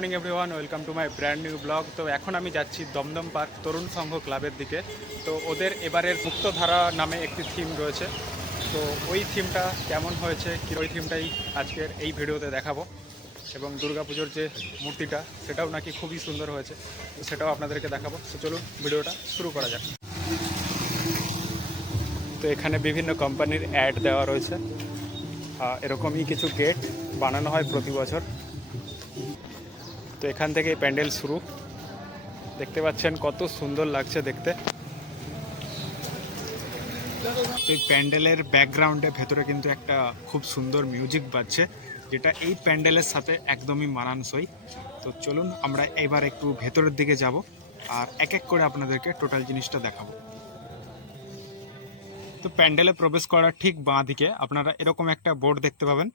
Morning everyone, welcome to my brand new blog. তো এখন আমি যাচ্ছি দমদম পার্ক তরুণ সংঘ ক্লাবের দিকে। তো ওদের এবারের মুক্তধারা নামে একটি থিম রয়েছে। তো ওই থিমটা কেমন হয়েছে, কি ওই থিমটাই আজকের এই ভিডিওতে দেখাবো। এবং দুর্গাপুজোর যে মূর্তিটা সেটাও নাকি খুবই সুন্দর হয়েছে, তো সেটাও আপনাদেরকে দেখাবো। তো চলুন ভিডিওটা শুরু করা যাক। তো এখানে বিভিন্ন কোম্পানির অ্যাড দেওয়া রয়েছে। এরকমই কিছু গেট বানানো হয় প্রতি বছর। তো এখান থেকে প্যান্ডেল শুরু, দেখতে পাচ্ছেন কত সুন্দর লাগছে দেখতে। এই প্যান্ডেলের ব্যাকগ্রাউন্ডে ভেতরে কিন্তু একটা খুব সুন্দর মিউজিক বাজছে, যেটা এই প্যান্ডেলের সাথে একদমই মানানসই। তো চলুন আমরা এবার একটু ভেতরের দিকে যাব আর এক এক করে আপনাদেরকে টোটাল জিনিসটা দেখাবো। তো প্যান্ডেলে প্রবেশ করার ঠিক বাঁ দিকে আপনারা এরকম একটা বোর্ড দেখতে পাবেন,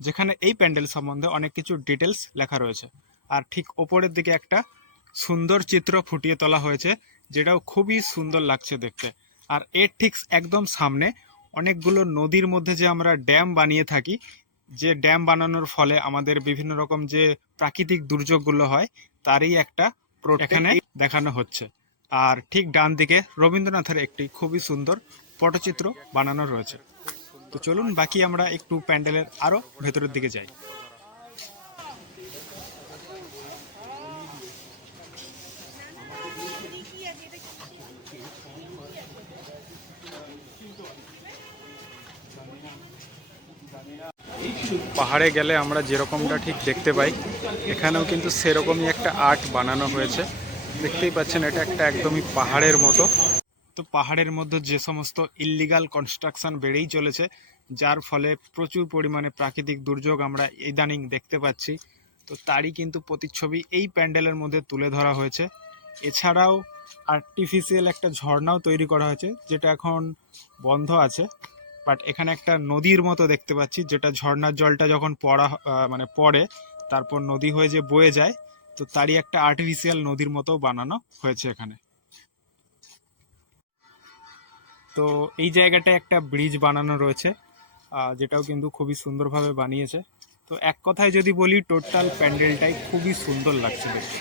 যেখানে এই প্যান্ডেল সম্বন্ধে অনেক কিছু ডিটেলস লেখা রয়েছে। আর ঠিক ওপরের দিকে একটা সুন্দর চিত্র ফুটিয়ে তোলা হয়েছে, যেটাও খুবই সুন্দর লাগছে দেখতে। আর এর ঠিক একদম সামনে অনেকগুলো নদীর মধ্যে যে আমরা ড্যাম বানিয়ে থাকি, যে ড্যাম বানানোর ফলে আমাদের বিভিন্ন রকম যে প্রাকৃতিক দুর্যোগগুলো হয় তারই একটা এখানে দেখানো হচ্ছে। আর ঠিক ডান দিকে রবীন্দ্রনাথের একটি খুবই সুন্দর পটচিত্র বানানো রয়েছে। তো চলুন বাকি আমরা একটু প্যান্ডেলের আরো ভেতরের দিকে যাই। পাহাড়ে গেলে আমরা যেরকমটা ঠিক দেখতে পাই, এখানেও কিন্তু সেরকমই একটা আর্ট বানানো হয়েছে। দেখতেই পাচ্ছেন এটা একটা একদমই পাহাড়ের মতো। তো পাহাড়ের মধ্যে যে সমস্ত ইল্লিগাল কনস্ট্রাকশন বেড়েই চলেছে, যার ফলে প্রচুর পরিমাণে প্রাকৃতিক দুর্যোগ আমরা ইদানিং দেখতে পাচ্ছি। তো তারই কিন্তু প্রতিচ্ছবি এই প্যান্ডেলের মধ্যে তুলে ধরা হয়েছে। এছাড়াও আর্টিফিশিয়াল একটা ঝর্ণাও তৈরি করা হয়েছে, যেটা এখন বন্ধ আছে। বাট এখানে একটা নদীর মতো দেখতে পাচ্ছি, যেটা ঝর্ণার জলটা যখন পড়ে তারপর নদী হয়ে যে বয়ে যায়, তো তারই একটা আর্টিফিশিয়াল নদীর মতো বানানো হয়েছে এখানে। তো এই জায়গাটায় একটা ব্রিজ বানানো রয়েছে, যেটাও কিন্তু খুবই সুন্দরভাবে বানিয়েছে। তো এক কথায় যদি বলি, টোটাল প্যান্ডেলটাই খুবই সুন্দর লাগছে দেখতে।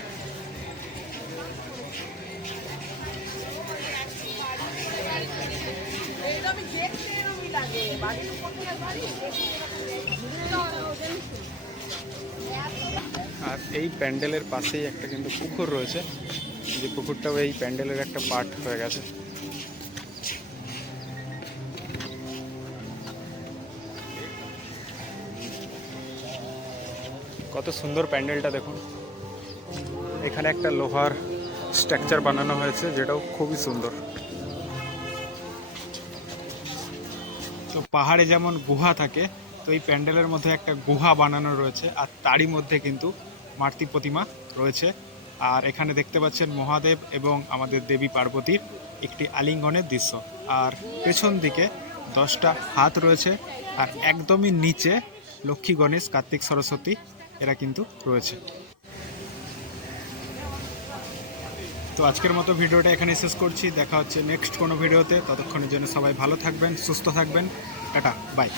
আর এই প্যান্ডেলের পাশেই একটা কিন্তু পুকুর রয়েছে, যে পুকুরটাও এই প্যান্ডেলের একটা পার্ট হয়ে গেছে। কত সুন্দর প্যান্ডেলটা দেখুন। এখানে একটা লোহার স্ট্রাকচার বানানো হয়েছে, যেটাও খুবই সুন্দর। তো পাহাড়ে যেমন গুহা থাকে, তো এই প্যান্ডেলের মধ্যে একটা গুহা বানানো রয়েছে, আর তারই মধ্যে কিন্তু মাতৃ প্রতিমা রয়েছে। আর এখানে দেখতে পাচ্ছেন মহাদেব এবং আমাদের দেবী পার্বতীর একটি আলিঙ্গনের দৃশ্য। আর পেছন দিকে 10টা হাত রয়েছে, আর একদমই নিচে লক্ষ্মী, গণেশ, কার্তিক, সরস্বতী এরা কিন্তু রয়েছে। তো আজকের মতো ভিডিওটা এখানে শেষ করছি। দেখা হচ্ছে নেক্সট কোনো ভিডিওতে। ততক্ষণের জন্য সবাই ভালো থাকবেন, সুস্থ থাকবেন। Tata, by.